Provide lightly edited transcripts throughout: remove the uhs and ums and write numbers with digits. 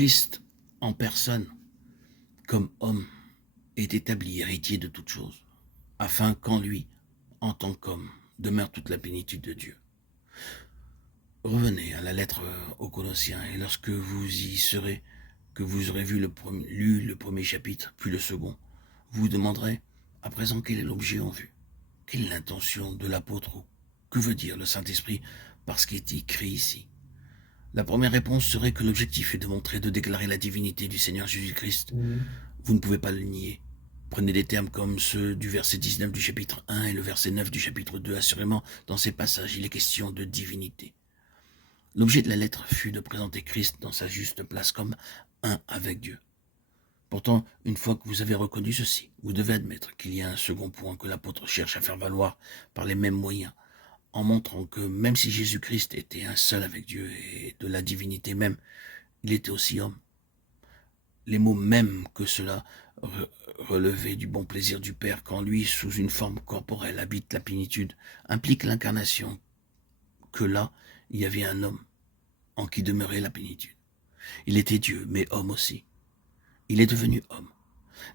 Christ en personne, comme homme, est établi héritier de toutes choses, afin qu'en lui, en tant qu'homme, demeure toute la plénitude de Dieu. Revenez à la lettre aux Colossiens, et lorsque vous y serez, que vous aurez lu le premier chapitre, puis le second, vous vous demanderez, à présent, quel est l'objet en vue? Quelle est l'intention de l'apôtre? Que veut dire le Saint-Esprit par ce qui est écrit ici? La première réponse serait que l'objectif est de montrer, de déclarer la divinité du Seigneur Jésus-Christ. Vous ne pouvez pas le nier. Prenez des termes comme ceux du verset 19 du chapitre 1 et le verset 9 du chapitre 2. Assurément, dans ces passages, il est question de divinité. L'objet de la lettre fut de présenter Christ dans sa juste place comme un avec Dieu. Pourtant, une fois que vous avez reconnu ceci, vous devez admettre qu'il y a un second point que l'apôtre cherche à faire valoir par les mêmes moyens, en montrant que même si Jésus-Christ était un seul avec Dieu et de la divinité même, il était aussi homme. Les mots même que cela relevaient du bon plaisir du Père quand lui, sous une forme corporelle, habite la plénitude, implique l'incarnation, que là, il y avait un homme en qui demeurait la plénitude. Il était Dieu, mais homme aussi. Il est devenu homme.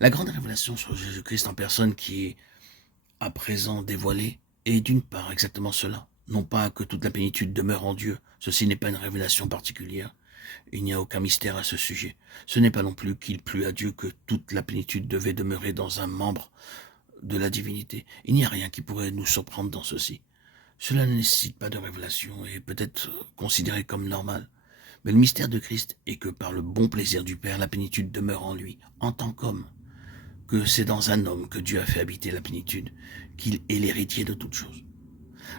La grande révélation sur Jésus-Christ en personne qui est à présent dévoilée est d'une part exactement cela. Non pas que toute la plénitude demeure en Dieu, ceci n'est pas une révélation particulière. Il n'y a aucun mystère à ce sujet. Ce n'est pas non plus qu'il plut à Dieu que toute la plénitude devait demeurer dans un membre de la divinité. Il n'y a rien qui pourrait nous surprendre dans ceci. Cela ne nécessite pas de révélation et peut être considéré comme normal. Mais le mystère de Christ est que par le bon plaisir du Père, la plénitude demeure en lui, en tant qu'homme, que c'est dans un homme que Dieu a fait habiter la plénitude, qu'il est l'héritier de toutes choses.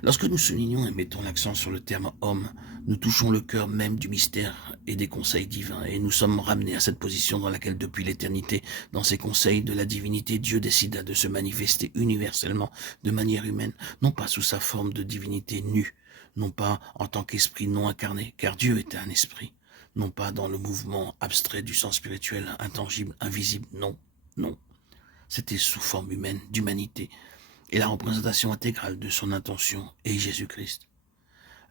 Lorsque nous soulignons et mettons l'accent sur le terme homme, nous touchons le cœur même du mystère et des conseils divins, et nous sommes ramenés à cette position dans laquelle depuis l'éternité, dans ces conseils de la divinité, Dieu décida de se manifester universellement de manière humaine, non pas sous sa forme de divinité nue, non pas en tant qu'esprit non incarné, car Dieu était un esprit, non pas dans le mouvement abstrait du sens spirituel, intangible, invisible, non, non. C'était sous forme humaine, d'humanité, et la représentation intégrale de son intention est Jésus-Christ.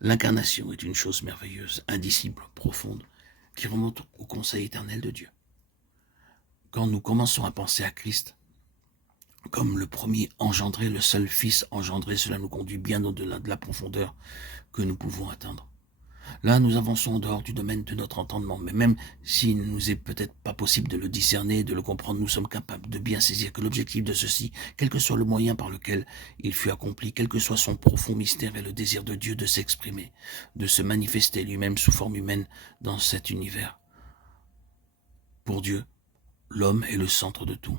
L'incarnation est une chose merveilleuse, indicible, profonde, qui remonte au conseil éternel de Dieu. Quand nous commençons à penser à Christ, comme le premier engendré, le seul Fils engendré, cela nous conduit bien au-delà de la profondeur que nous pouvons atteindre. Là, nous avançons en dehors du domaine de notre entendement, mais même s'il ne nous est peut-être pas possible de le discerner, de le comprendre, nous sommes capables de bien saisir que l'objectif de ceci, quel que soit le moyen par lequel il fut accompli, quel que soit son profond mystère et le désir de Dieu de s'exprimer, de se manifester lui-même sous forme humaine dans cet univers. Pour Dieu, l'homme est le centre de tout.